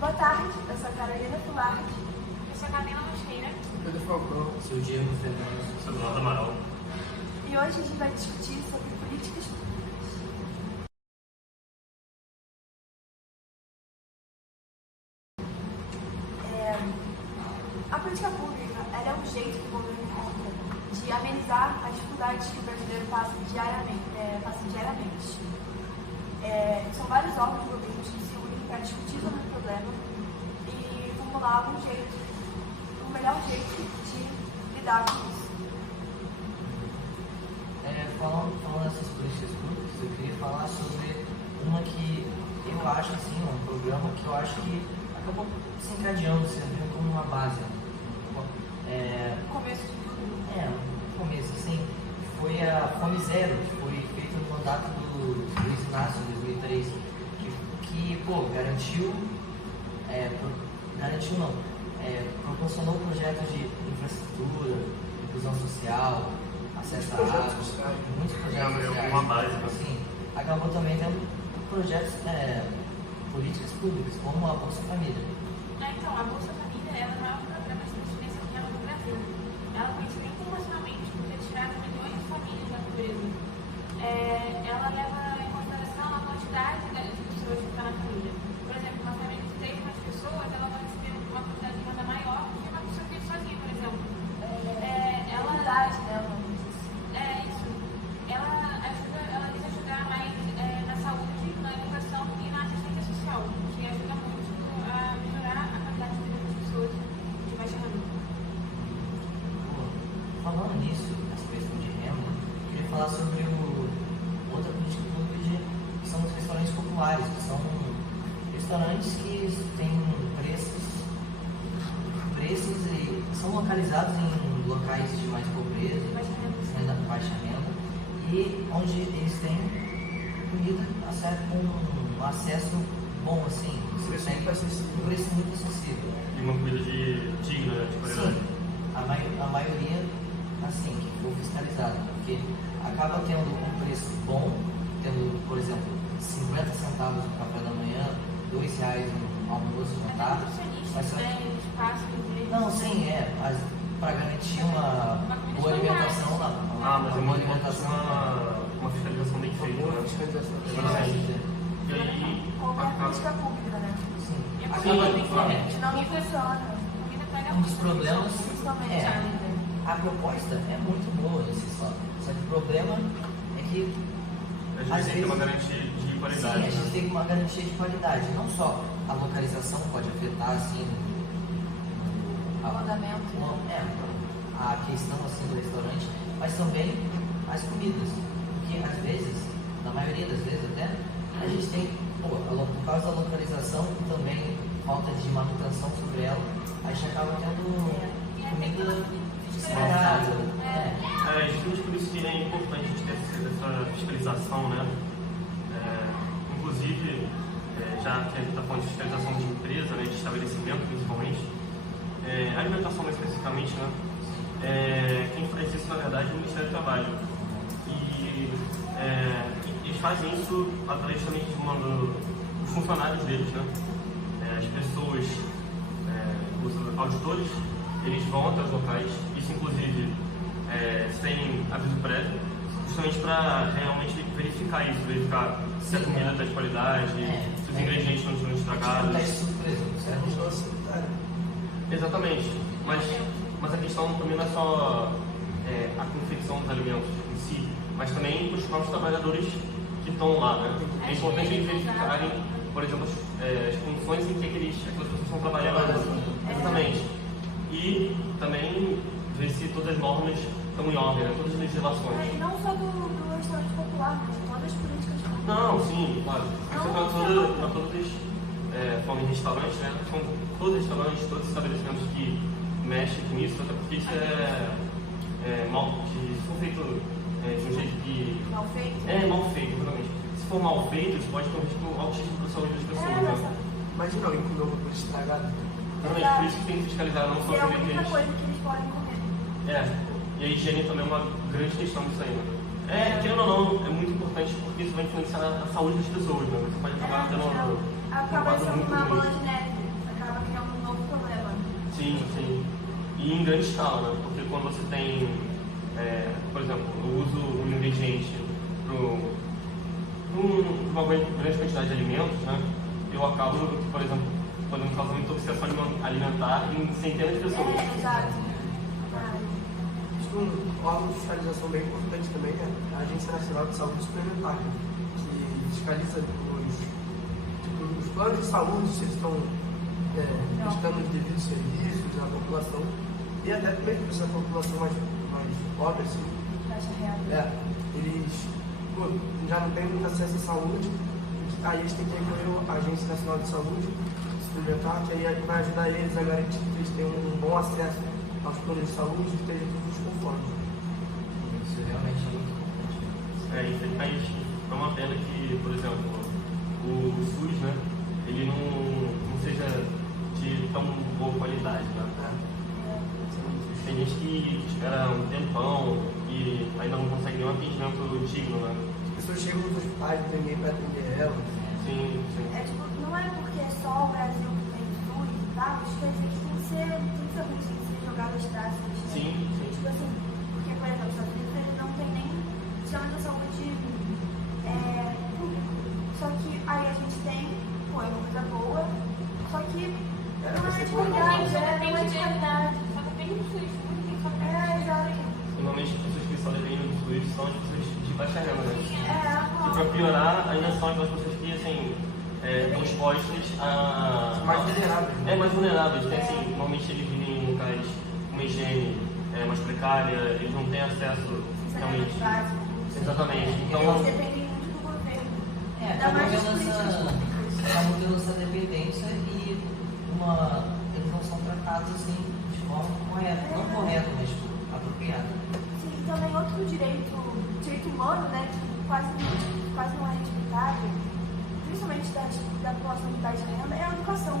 Boa tarde, eu sou a Carolina Fulard. Eu sou a Camila Mosqueira. Pedro Falcão. Sou o Diego Fernandes. Sou o Eduardo Amaral. E hoje a gente vai discutir sobre políticas públicas. A política pública ela é um jeito que o governo encontra de amenizar as dificuldades que o brasileiro passa diariamente. São vários órgãos do governo que se unem para discutir sobre o problema e formular o melhor jeito de lidar com isso. Falando dessas políticas públicas, eu queria falar sobre uma que eu acho, assim, um programa que eu acho que acabou se encadeando, servindo como uma base. Começo de tudo. No começo, assim, foi a Fome Zero, que foi feita no mandato do Luiz Inácio, em 2003, que proporcionou projetos de infraestrutura, inclusão social, acesso à água, muitos projetos sociais. Uma base, assim, acabou também tendo projetos, políticas públicas, como a Bolsa Família. Então, a Bolsa Família é o maior programa de transferência de renda do Brasil. Ela foi conhecida internacionalmente por ter tirado milhões de famílias da pobreza. Ela leva em consideração a quantidade de pessoas que estão na família. Por exemplo, uma família de 3 pessoas, ela vai receber uma quantidade de renda maior do que uma pessoa que vive sozinha, por exemplo. Isso. Ela visa ajudar mais na saúde, na educação e na assistência social, que ajuda muito a melhorar a qualidade de vida das pessoas de baixa renda. Falando nisso, nessa questão de renda, eu queria falar sobre outra política pública que são os restaurantes populares, que são restaurantes que têm preços e são localizados em locais de mais pobreza, baixa renda, e onde eles têm comida com um acesso bom, assim, um preço muito acessível. E uma comida digna, de qualidade. Sim, a maioria, assim, que for fiscalizada, porque acaba tendo um preço bom, tendo, por exemplo, 50 centavos no café da manhã, R$2 no almoço, jantar. Não, sim, para garantir uma boa alimentação Mas é uma fiscalização bem feita, né? Exatamente. E aí, Qualquer política pública, né? Sim. Não funciona. Um dos problemas Principalmente a proposta é muito boa em si só que o problema é que às vezes tem uma garantia de qualidade. Sim, a gente tem uma garantia de qualidade. Não só a localização pode afetar, assim, a questão, assim, do restaurante, mas também as comidas. Porque, às vezes, na maioria das vezes até, a gente tem, por causa da localização e também falta de manutenção sobre ela, a gente acaba tendo comida descarada. Justamente por isso que é importante a gente ter essa fiscalização, né? Inclusive, já que a gente está falando de fiscalização de empresa, né, de estabelecimento principalmente, a alimentação mais especificamente, né? Quem faz isso na verdade é o Ministério do Trabalho. E eles fazem isso através também dos funcionários deles, né? As pessoas, os auditores, eles vão até os locais, isso inclusive sem aviso prévio, justamente para realmente verificar se a comida está de qualidade, se os ingredientes não estão estragados. Exatamente, mas a questão também não é só a confecção dos alimentos em si, mas também os próprios trabalhadores que estão lá, né? É importante eles verificarem, por exemplo, as condições em que aquelas pessoas estão trabalhando. Exatamente. E também ver se todas as normas estão em ordem, né? Todas as legislações. E não só do restaurante popular, mas de todas as políticas públicas. Não, sim, claro. Isso para todas as formas de restaurantes, né? São todos os restaurantes, todos os estabelecimentos que mexem com isso, até porque isso se for feito de um jeito que... Mal feito? Mal feito, exatamente. Se for mal feito, isso pode ter um risco altíssimo para a saúde das pessoas, né? Imagina alguém comer uma coisa estragada. Exatamente, por isso que tem que fiscalizar não só É a comer única eles. coisa que eles podem comer. E a higiene também é uma grande questão disso aí, né? Querendo ou não, é muito importante porque isso vai influenciar a saúde das pessoas, né? Você pode acabar tendo Acaba sendo uma bola de neve. Sim, sim. E em grande escala, né? Porque quando você tem, por exemplo, eu uso um ingrediente para uma grande quantidade de alimentos, né? Eu acabo, por exemplo, podendo causar uma intoxicação alimentar em centenas de pessoas. Exato. Acho que um órgão de fiscalização bem importante também é a Agência Nacional de Saúde Suplementar, que fiscaliza os planos de saúde, se eles estão prestando os devidos serviços à população, e até mesmo para essa população mais pobre, assim, eles já não têm muito acesso à saúde, aí eles têm que recorrer à Agência Nacional de Saúde Suplementar, que aí vai ajudar eles a garantir que eles tenham um bom acesso aos planos de saúde e que estejam todos conformes. Isso realmente é muito importante. Infelizmente, é uma pena que, por exemplo, o SUS, né, ele não seja de tão boa qualidade, né? Tem gente que espera um tempão e ainda não consegue nenhum atendimento digno, né? As pessoas chegam nos hospitais, não tem ninguém para atender elas. Sim, sim. Não é porque é só o Brasil que tem SUS e tal, isso quer dizer que tem que ser jogado às traças. Né? Sim, sim. Tipo assim, porque, por exemplo, os Estados Unidos eles não tem nem sistema de saúde público. Só que aí a gente tem, é uma coisa boa, só que não é de qualidade, não é de qualidade. Só depende do SUS, Exato. Normalmente as pessoas que só dependem do SUS são as pessoas de baixa renda, né? E para É, piorar, ainda são aquelas pessoas que, assim, estão expostas a... Mais vulneráveis. Mais vulneráveis. Tem, assim, normalmente eles vivem em locais com uma higiene mais precária, eles não têm acesso realmente... Eles Exatamente. Então, dependem muito do governo. Tá movendo essa dependência e eles não são tratados assim de forma correta. Não correta, mas apropriada. Sim, e também outro direito humano, né, que quase não é respeitado, principalmente da população de baixa renda, é a educação.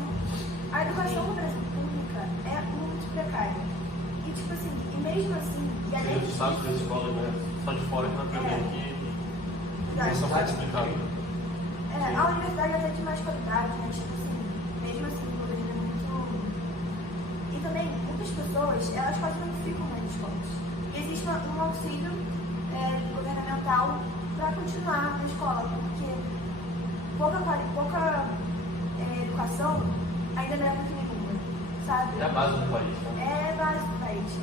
A educação no Brasil pública é muito precária. E tipo assim, e mesmo assim, e a além gente sabe que as escolas, né, só de fora que vai aprender que isso é complicado. A universidade até de mais qualidade, né? Tipo assim, mesmo assim, o governo é muito... E também, muitas pessoas, elas quase não ficam nas escolas. E existe um auxílio governamental para continuar na escola, porque pouca educação ainda não é muito nenhuma, sabe? É a base do país, né? É a base do país.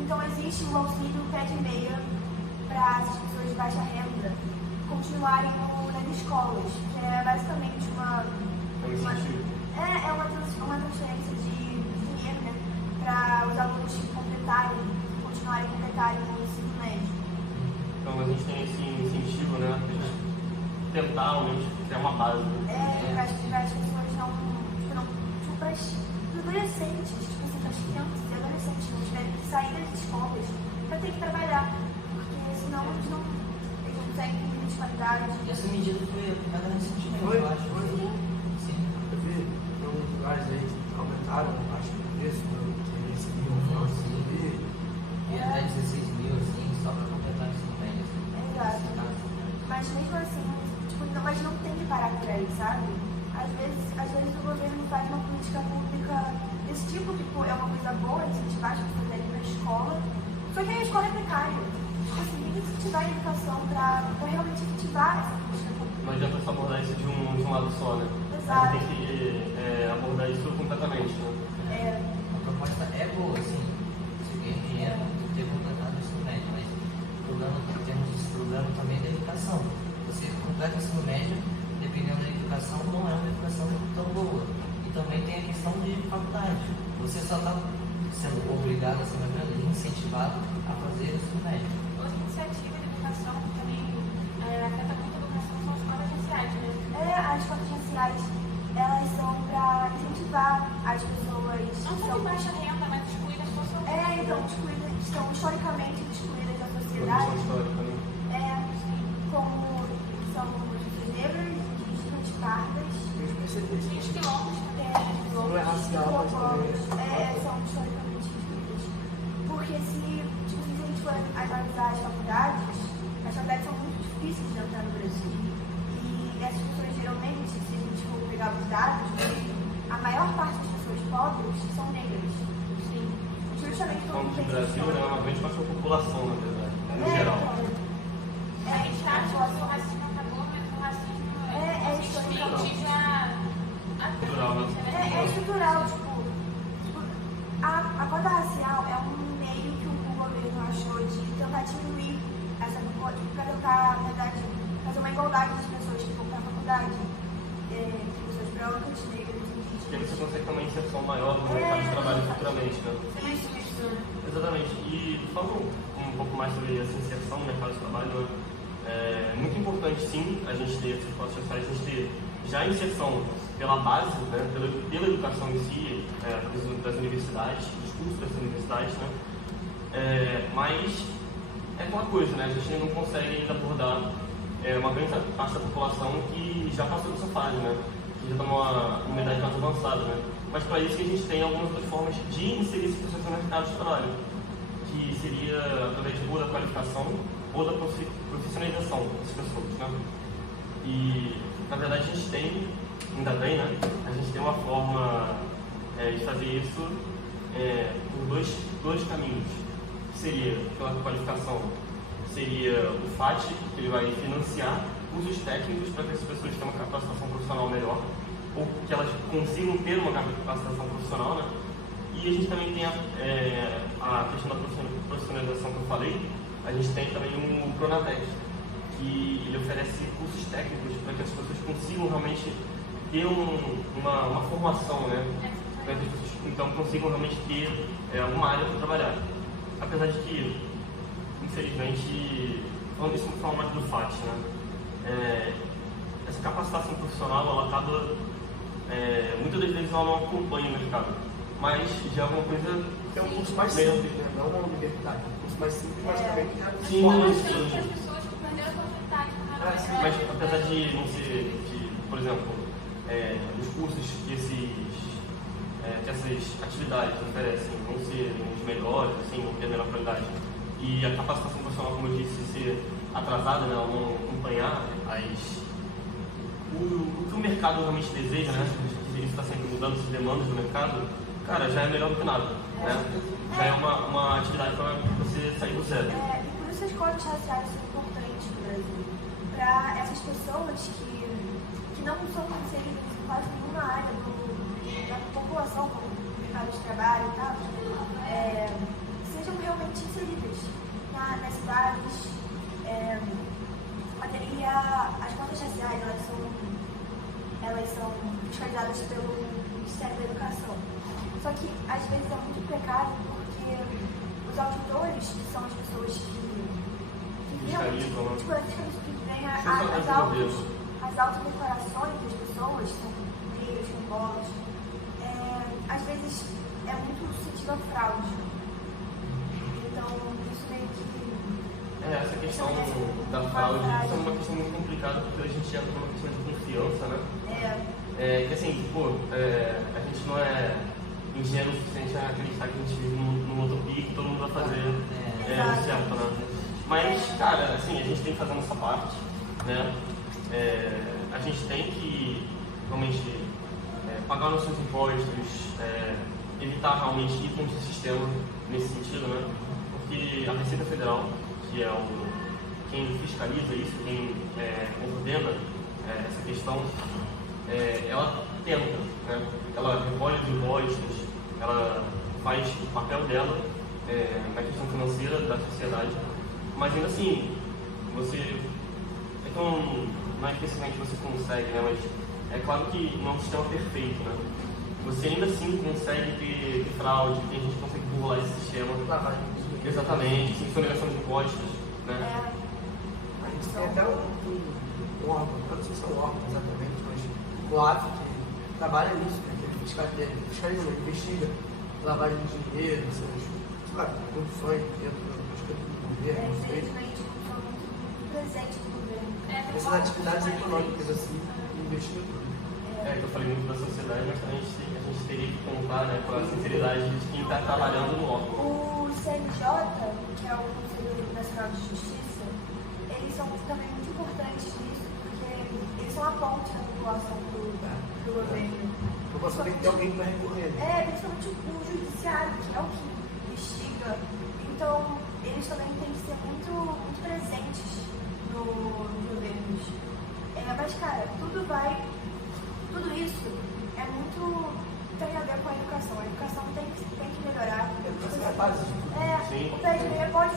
Então existe um auxílio pé de meia para as pessoas de baixa renda continuarem nas escolas, que é basicamente uma transferência de dinheiro, né, para os alunos continuarem completarem o ensino médio. Então a gente tem esse incentivo, né, de tentar ao menos criar uma base. Para as pessoas para os adolescentes, tipo assim, para as crianças e adolescentes não tiverem que sair das escolas para ter que trabalhar, porque senão eles não conseguem ter de qualidade. E essa medida foi aplicada recentemente, Foi? eu acho. Sim. Eu vi em alguns lugares aí que aumentaram, acho que o preço que eles recebiam no final Sim. E até 16 mil, assim, só para completar o ensino médio. Exato. Mas mesmo assim, tipo, mas não tem que parar por aí, sabe? Às vezes o governo faz uma política pública desse tipo, que é uma coisa boa, incentivar as pessoas a ir para a escola, só que a escola é precária. Tipo assim, tem que incentivar a educação para realmente efetivar essa política pública. Não adianta só abordar isso de um lado só, né? Exato. Tem que abordar isso completamente, né? A proposta é boa, assim, se ganha dinheiro, tem que ter completado o ensino médio, mas temos esse problema também da educação. Você completa o ensino médio, dependendo da educação, não é uma educação tão boa. E também tem a questão de faculdade. Você só está sendo obrigado, se não me engano, incentivado a fazer o ensino médio. Outra iniciativa de educação que também afeta muito a educação são as escolas agenciais, né? As escolas agenciais, elas são para incentivar as pessoas... Não só de baixa renda, mas excluídas socialmente. Então, estão historicamente excluídas da Produção sociedade, histórica, né? como são pessoas negras, indígenas, pardas, Tem os PCDs. E os quilombos Não é racial, mas também são historicamente excluídas. Porque se a gente for analisar as faculdades são muito difíceis de entrar no Brasil. E essas pessoas geralmente, se a gente for pegar os dados, a maior parte das pessoas pobres nobres são negras. Sim. Justamente por Falando do Brasil, né, é uma grande parte da população, na verdade, no geral. A gente acha que o racismo acabou, mas o racismo existe já há Cultural, né? É estrutural, tipo, a cota racial é um meio que o governo achou de tentar diminuir essa cota, para tentar, na verdade, fazer uma igualdade de pessoas que vão para a faculdade, pessoas brancas, negras, Porque aí indígenas. você consegue ter uma inserção maior no mercado de trabalho futuramente, né? Isso. Exatamente. E falando um pouco mais sobre essa inserção no mercado de trabalho, é muito importante, sim, a gente ter essas cotas sociais, a gente ter já a inserção pela base, né, pela educação em si, das universidades, dos cursos das universidades, né? Mas é aquela coisa, né? A gente não consegue ainda abordar uma grande parte da população que já passou dessa fase, né? Que já está numa idade mais avançada, né? Mas para isso que a gente tem algumas outras formas de inserir essas pessoas no mercado de trabalho, que seria através de boa qualificação ou da profissionalização dessas pessoas, né? E, na verdade, a gente tem, ainda bem, né? A gente tem uma forma de fazer isso por dois caminhos. Que seria pela qualificação, seria o FAT, que ele vai financiar cursos técnicos para que as pessoas tenham uma capacitação profissional melhor, ou que elas consigam ter uma capacitação profissional, né? E a gente também tem a questão da profissionalização que eu falei. A gente tem também o Pronatec, que ele oferece cursos técnicos para que as pessoas consigam realmente ter uma formação, né? Para que as pessoas então consigam realmente ter alguma área para trabalhar. Apesar de que, infelizmente, falando isso de forma mais do FAT, né? Essa capacitação profissional, ela acaba, muitas das vezes ela não acompanha o mercado, mas já é alguma coisa. É um curso mais simples, né? Não uma universidade. Um curso mais simples, basicamente. Sim, Mas sim. tem muitas pessoas que perderam a oportunidade para sim, Mas apesar de não ser, por exemplo, os cursos que essas atividades oferecem vão ser os melhores, assim, vão ter a melhor qualidade, e a capacitação profissional, como eu disse, ser atrasada, né, ela não acompanhar o que o mercado realmente deseja, né? Que isso está sempre mudando as demandas do mercado, cara, já é melhor do que nada, né? Já é uma atividade para você sair do zero. E por isso as cotas raciais são importantes no Brasil. Para essas pessoas que não são inseridas em quase nenhuma área da população, como mercado de trabalho e tal, sejam realmente inseridas nas cidades. E as cotas raciais, elas são fiscalizadas pelo Ministério da Educação. Só que, às vezes, é muito precário porque os auditores, que são as pessoas que realmente, que veem as autodeclarações das pessoas, são negras, com bolas, às vezes é muito sentido a fraude. Então, isso meio que... Essa questão da fraude é uma questão muito complicada, porque a gente entra numa questão de confiança, né? Que assim, a gente não é ingênuo o suficiente a acreditar que a gente vive numa utopia e que todo mundo vai fazer o certo, né? Mas, cara, assim, a gente tem que fazer a nossa parte, né? A gente tem que realmente pagar nossos impostos, evitar realmente ir contra o sistema nesse sentido, né? Porque a Receita Federal, que é quem fiscaliza isso, quem coordena essa questão, ela tenta, né? Ela recolhe os impostos, ela faz o papel dela na questão financeira da sociedade, mas ainda assim, então, não é especificamente você consegue, né? Mas é claro que não é um sistema perfeito, né? Você ainda assim consegue ter fraude, tem gente que consegue burlar esse sistema. Exatamente, sem sonegação de impostos, né? A gente tem até um órgão, eu não sei se é um órgão exatamente, mas o AF que trabalha nisso, né? Que ele fiscaliza, investiga lavagem de dinheiro, essas corrupções dentro do governo, não sei. Infelizmente, são muito presentes no governo. Essas atividades econômicas, assim, investiga tudo. Eu falei muito da sociedade, mas também a gente teria que contar, né, com a sinceridade de quem está trabalhando no órgão. O CNJ, que é o Conselho Nacional de Justiça, eles são também muito importantes nisso, porque eles são a ponte da população do governo. Por posso saber que tem alguém para recorrer. Principalmente o judiciário, que é o que investiga. Então, eles também têm que ser muito, muito presentes nos governos. Mas, cara, tudo isso é muito... tem a ver com a educação. A educação tem que melhorar. A educação é a base de tudo. O PSDB pode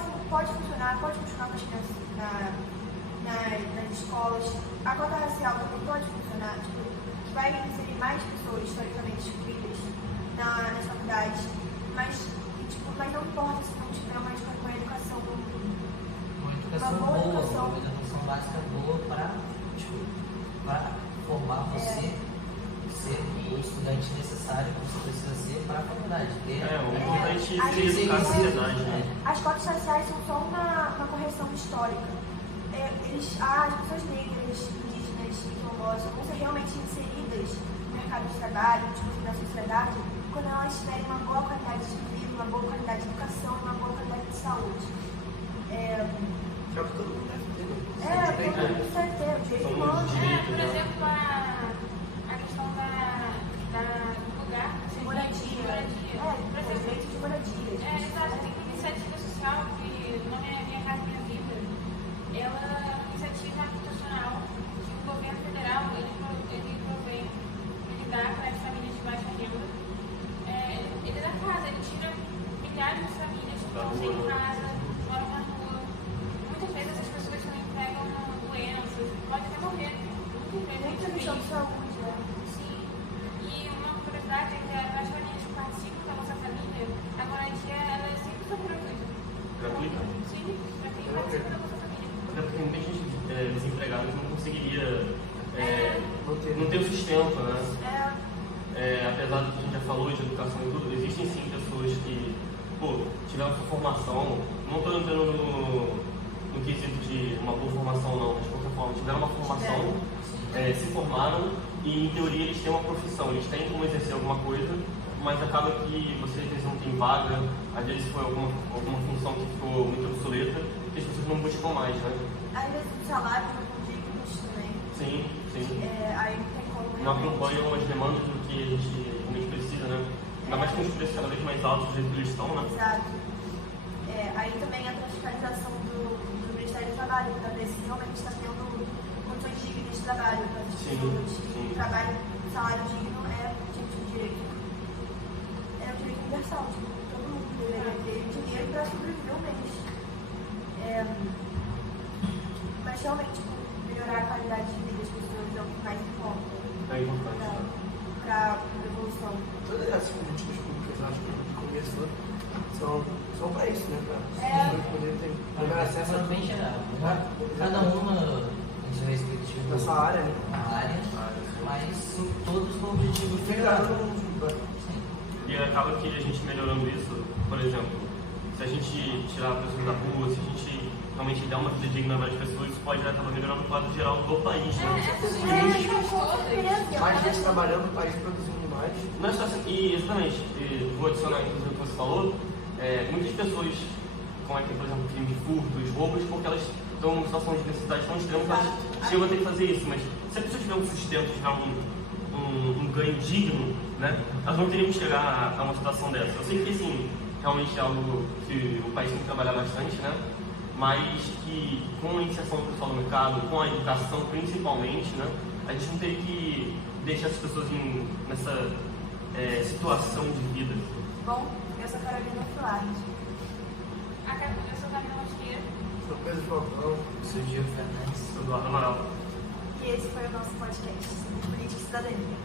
funcionar, pode continuar com as crianças nas escolas. A cota racial também pode funcionar, que vai inserir mais pessoas historicamente excluídas nas faculdades, mas não importa se não tiver uma educação Uma educação básica boa para formar você ser o estudante necessário que você precisa ser para a faculdade. O importante é educar a sociedade, né? As cotas raciais são só uma correção histórica. As pessoas negras, indígenas e quilombolas vão ser realmente inseridas no mercado de trabalho, na sociedade, quando elas tiverem uma boa qualidade de vida, uma boa qualidade de educação, uma boa qualidade de saúde. Que é o que todo mundo deve ter. Todo mundo deve ter, o direito humano. Por exemplo, a questão do lugar, Moradia. Por exemplo, Direito de moradia. Exato, tem uma iniciativa social que o nome é Minha Casa Minha Vida. Ela é uma iniciativa habitacional que o governo federal ele dá para as famílias de baixa renda. Ele dá casa, ele tira milhares de famílias que estão sem casa, moram na rua. Muitas vezes essas pessoas também pegam doenças, podem até morrer. Muita questão de saúde, né? Sim. E uma curiosidade é que as famílias que participam da nossa família, a moradia ela é sempre gratuita. Gratuita? Sim, para quem participa da nossa família. Até porque muita gente desempregada não conseguiria não ter o sustento, né? Apesar do que a gente já falou de educação e tudo, existem sim pessoas que tiveram sua formação, não estou entrando no quesito de uma boa formação não, mas de qualquer forma, tiveram uma formação, se formaram e em teoria eles têm uma profissão, eles têm como exercer alguma coisa, mas acaba que você às vezes não tem vaga, às vezes foi alguma função que ficou muito obsoleta e as pessoas não buscam mais, né? Às vezes o salário não é dignos também. Sim. Aí não tem como Não acompanham as demandas do que a gente realmente precisa, né? Ainda mais com os preços cada vez mais altos do jeito que eles estão, né? Exato. Aí também entra a fiscalização do Ministério do Trabalho, para ver se realmente está tendo condições dignas de trabalho para as pessoas. Sim. Trabalho, salário digno é um direito. É um direito universal. Todo mundo deveria ter dinheiro para sobreviver um mês. Mas realmente melhorar a qualidade de vida das pessoas é o que mais importa. É importante. Para a evolução. Todas essas políticas públicas, acho que de começo são para isso, né? Para poder ter melhor acesso a bem geral. Cada uma em seu respectivo na sua área, né? área, mas todos com o objetivo de melhorar. E acaba que a gente melhorando isso, por exemplo, se a gente tirar a pessoa da rua, se a gente realmente der uma vida digna para as pessoas, isso pode acabar melhorando o quadro geral do país, né? Mais gente trabalhando, o país produzindo mais. Não é só assim, e exatamente, vou adicionar inclusive o que você falou, muitas pessoas cometem, por exemplo, crime de furtos, roubos, porque elas estão em uma situação de necessidade tão extrema que elas chegam a ter que fazer isso, mas se a pessoa tiver um sustento, tiver um ganho digno, né, elas não teriam que chegar a uma situação dessa. Eu sei que, assim, realmente é algo que o país tem que trabalhar bastante, né, mas que com a inserção do pessoal no mercado, com a educação principalmente, né, a gente não teria que deixar as pessoas nessa situação de vida. Bom, eu sou Carolina Flores. Eu sou Camila Mosqueira. Sou Pedro Falcão. Sou Diego Fernandes. Eduardo Amaral. E esse foi o nosso podcast sobre política e cidadania.